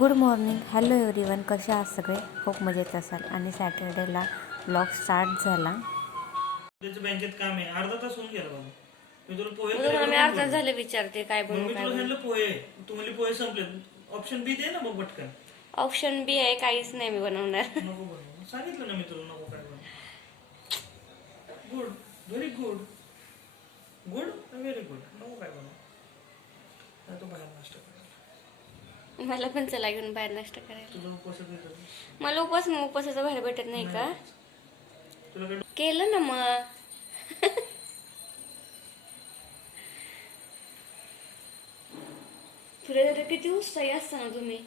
Good morning, hello everyone. कसे आहात सगळे? खूप मजेत असाल. आणि सॅटर्डेला ब्लॉग स्टार्ट झाला. त्याचं बँकेत काम आहे, अर्धा तास होऊन गेला बाबा. मी तुला पोहे मी करायला अर्धा तास बोललो. झाले विचारते काय मग बनवू मी काय तुला बनवू. सांगितलं पोहे, तू म्हणली पोहे संपले. ऑप्शन बी दे ना मग पटकन. ऑप्शन बी आहे, काहीच नाही मी बनवणार. नको बनवू, सांगितलं ना मी तुला नको काय बनवू. Good, very good. Good very good. नको काय बनवू. नाही तो बाहेर नाश्ता करायला. मला पण चला घेऊन बाहेर नाश्ता करायला. तुला उपवासात येतं. मला उपवासाचं बाहेर भेटत नाही का? तुला काय केलं ना मग. फिरायला किती उत्साही असता ना तुम्ही.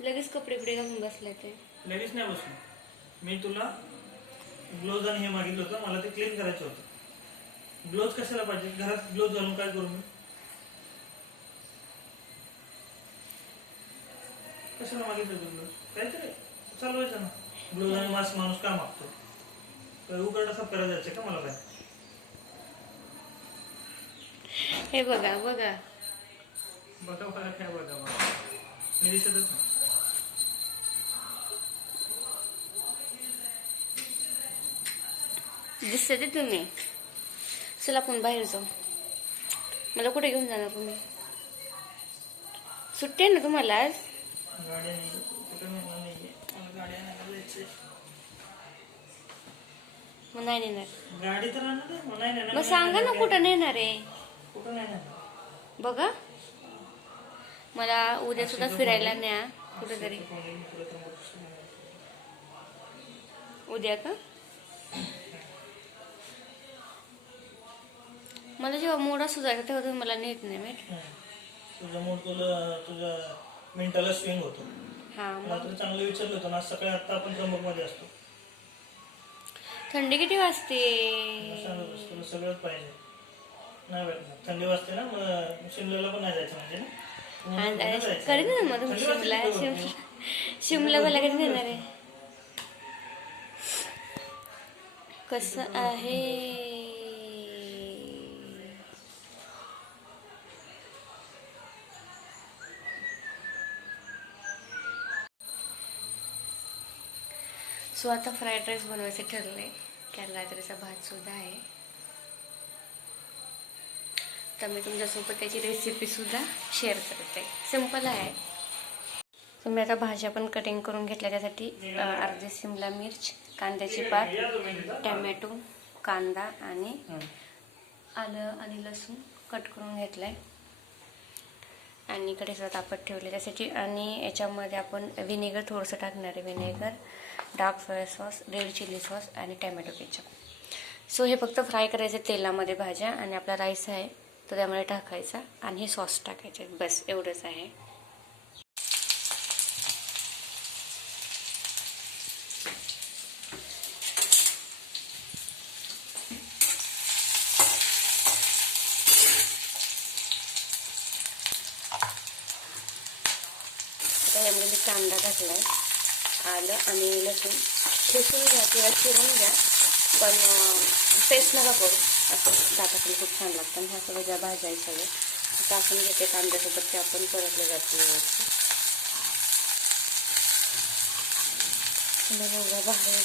लगेच कपडे बिडे घालून बसले ते. लगेच नाही बसलो. मी तुला ग्लोव्ज आणि हे मागितलं होतं, मला ते क्लीन करायचं होतं. ग्लोव्ज कशाला पाहिजे? घरात ग्लोव्ज घालून काय करू मी? कशाला मागितलं होतं ग्लोव्ज? काहीतरी चालवायचं ना. ग्लोव्ज आणि मास्क माणूस का मागतो? काय उघड साफ करायला जायचं का मला? काय हे बघा बघा. बघा बघा काय बघा बघा. मी दिसतच ना. दिसते ते तुम्ही. चला आपण बाहेर जाऊ. मला कुठे घेऊन जाणार तुम्ही? सुट्टी आहे ना तुम्हाला आज? गाड्या नाही, कुठं नेणार नाहीये मला. गाड्या आणायला जायचंय. मग नाही नेणार. गाडी तर आणणार आहे, मग नाही नेणार. मग सांगा ना कुठं नेणार आहे. कुठं नाही नेणार. बघा, मला उद्या सुद्धा फिरायला न्या कुठेतरी. उद्या का? मला जेव्हा मूड असू जायचा तेव्हा तुम्ही मला नेत नाही माहिती. तुझा मूड तुझ्या मेंटलला स्विंग होतो. हा मला तुला चांगलं विचारलं होतं ना. सकाळी आता आपण त्र्यंबकमध्ये असतो. थंडी किती वाजते? तुला सगळंच पाहिजे. नाही भेटणार. थंडी वाजते ना, मग शिमल्याला पण नाही जायचं म्हणजे ना. करेन ना मग तुम्ही शिमला मला कधी नेणार आहे? कसं आहे? सो आता फ्राईड राईस बनवायचे ठरले. केरला रात्रीचा भात सुद्धा आहे. तर मी तुमच्यासोबत त्याची रेसिपी सुद्धा शेअर करते. सिंपल आहे. तर मी आता भाज्या पण कटिंग करून घेतल्या. त्यासाठी अर्धी शिमला मिर्च, कांद्याची पात, टॅमॅटो, कांदा आणि आलं आणि लसूण कट करून घेतलाय. आणि कढईला तापत ठेवले त्यासाठी. आणि याच्यामध्ये आपण व्हिनेगर थोडंसं टाकणार आहे. Vinegar, dark soya sauce, red chilli sauce आणि टॅमॅटो केचप. सो हे फक्त फ्राय करायचे तेलामध्ये भाज्या. आणि आपला राईस आहे तो त्यामध्ये टाकायचा आणि हे सॉस टाकायचे. बस एवढंच आहे. यामध्ये मी कांदा टाकलाय, आलं आणि लसूण ठेचून घ्या किंवा चिरून घ्या, पण पेस्ट नका करू. असं दाताखाली खूप छान लागतं. ह्या सगळं ज्या भाज्या आहेत सगळं टाकून घेते कांद्यासोबत. ते आपण परतले जाते व्यवस्थित. एवढा बाहेर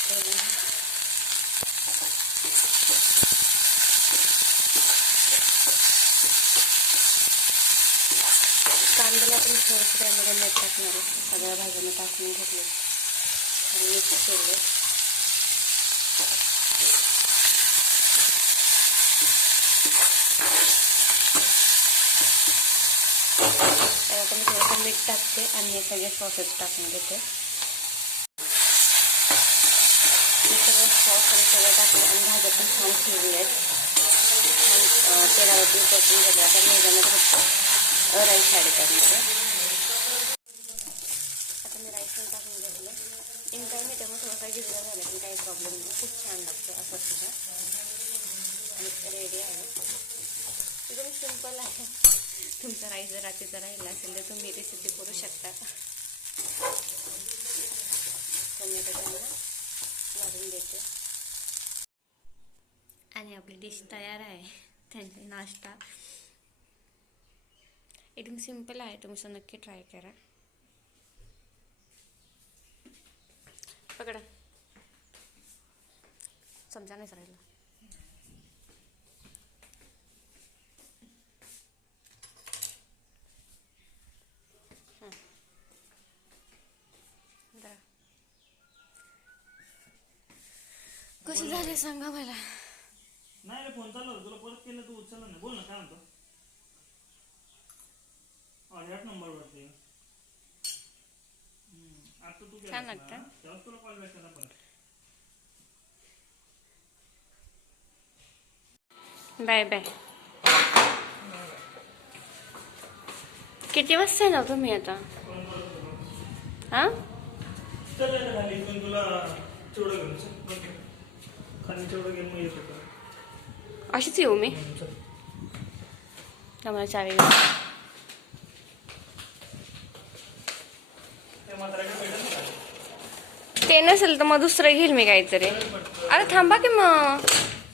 कांद्याला आपण थोडंसं त्यामध्ये मीठ टाकणार आहे. सगळ्या भाज्यांना टाकून घेतले आणि मिक्स केले. त्यात मी थोडंसं मीठ टाकते आणि हे सगळे सॉसेस टाकून घेते. मी सगळं सॉस आणि सगळं टाकलं आणि भाज्या पण छान शिजल्या आहेत. छान तेलावरती परतून घेतल्या. आता मी याच्यामध्ये फक्त राईस ॲड करणार आहे. आता मी राईस पण टाकून घेतलं. इन टाईम आहे त्यामुळे थोडासा गिजला झाला पण काही प्रॉब्लेम नाही. खूप छान लागतं असं सुद्धा. आणि रेडी आहे. एकदम सिम्पल आहे. तुमचा राईस जर रात्रीचा राहिला असेल तर तुम्ही रेसिपी करू शकता. टोमॅटो त्यांना वाढून देते आणि आपली डिश तयार आहे. त्यांचा नाश्ता एकदम सिंपल आहे, तुम्ही नक्की ट्राय करा. पकडा. चमचा नाही सरायला. कशी झाली सांगा मला. नाही रे, फोन चालू होता तुला परत केलं तू उचलला नाही. बोल ना काय म्हणतो. 8 नंबर वरती आता तू छान वाटतं. तेव्हा तुला कॉल बॅक केला परत. Bye bye. किती वाजता येणार तुम्ही आता? हा चल आता खाली इथून तुला चिवडा घेऊन चल. खाली चिवडा घेऊन मग येतो का. अशीच येऊ मी. चल. आम्हाला चावी ते म्हाताऱ्याकडे भेटेल ना. ते नसेल तर मग दुसरं घेईल मी काहीतरी. अरे थांबा की मग.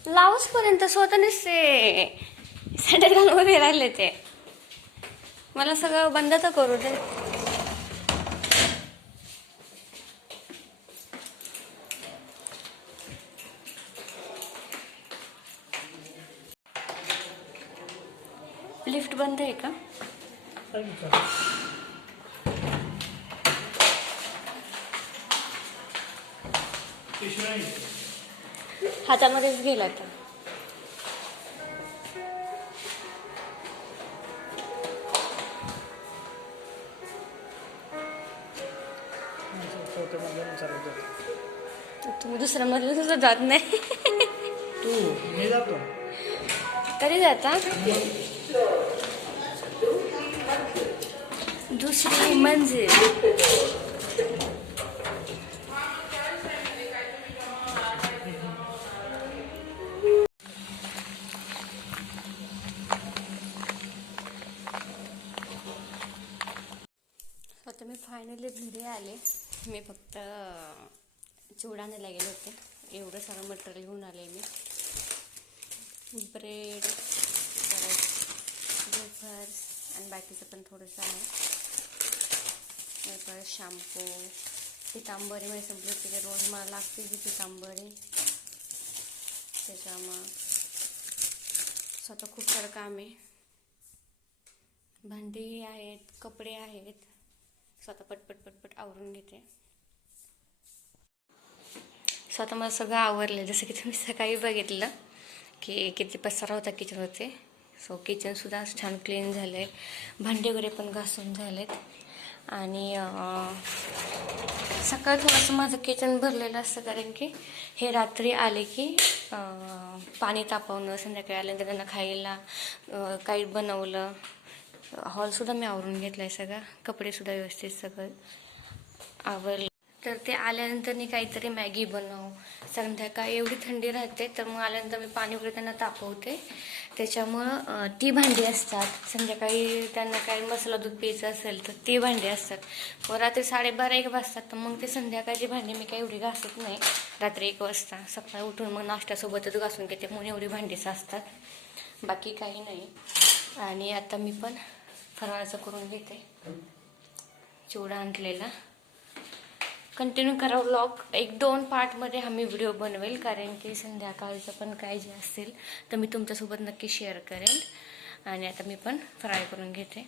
लावच पर्यंत स्वतः नसते सँडल घालून उभे राहिले ते. मला सगळं बंद तर करू दे. लिफ्ट बंद आहे का? हातामध्येच गेला आता. तुम्ही दुसऱ्या मध्ये सुद्धा जात नाही. तू मी जातो. कधी जाता? दुसरी मंजिल. आता मी फायनली घरी आले. मी फक्त चिवडा आणायला गेले होते. एवढं सारं मटेरियल घेऊन आले मी. ब्रेड, परत वेफर्स आणि बाकीचं पण थोडंसं आहे. परत शॅम्पू, पितांबरी म्हणजे संपली होती. रोज मला लागते जी पितांबरी. त्याच्यामुळं स्वतः खूप सारं काम आहे. भांडी आहेत, कपडे आहेत. स्वतः पटपट पटपट आवरून घेते. स्वतः मला सगळं आवरलं. जसं की तुम्ही सकाळी बघितलं की किती पसारा होता किचनमध्ये. सो किचनसुद्धा छान क्लीन झालं आहे. भांडे वगैरे पण घासून झालेत. आणि सकाळी थोडंसं माझं किचन भरलेलं असतं, कारण की हे रात्री आले की पाणी तापवणं, संध्याकाळी आल्यानंतर त्यांना खायला काही बनवलं. हॉलसुद्धा मी आवरून घेतला आहे सगळा. कपडेसुद्धा व्यवस्थित सगळं आवरलं. तर ते आल्यानंतर मी काहीतरी मॅगी बनव. संध्याकाळी एवढी थंडी राहते, तर मग आल्यानंतर मी पाणी वगैरे त्यांना तापवते. त्याच्यामुळं ती भांडी असतात. संध्याकाळी त्यांना काही मसाला दूध प्यायचं असेल तर ती भांडी असतात. मग रात्री 12:30-1 वाजतात. तर मग ते संध्याकाळची भांडी मी काही एवढी घासत नाही. रात्री 1 वाजता सकाळी उठून मग नाश्त्यासोबतच घासून घेते. म्हणून एवढी भांडीच असतात, बाकी काही नाही. आणि आता मी पण फराळाचं करून घेते. चिवडा आणलेला. कंटिन्यू करा व्लॉग. 1-2 पार्टमध्ये आम्ही व्हिडिओ बनवेल, कारण की संध्याकाळचं पण काय जे असेल तर मी तुमच्यासोबत नक्की शेअर करेन. आणि आता मी पण फ्राय करून घेते.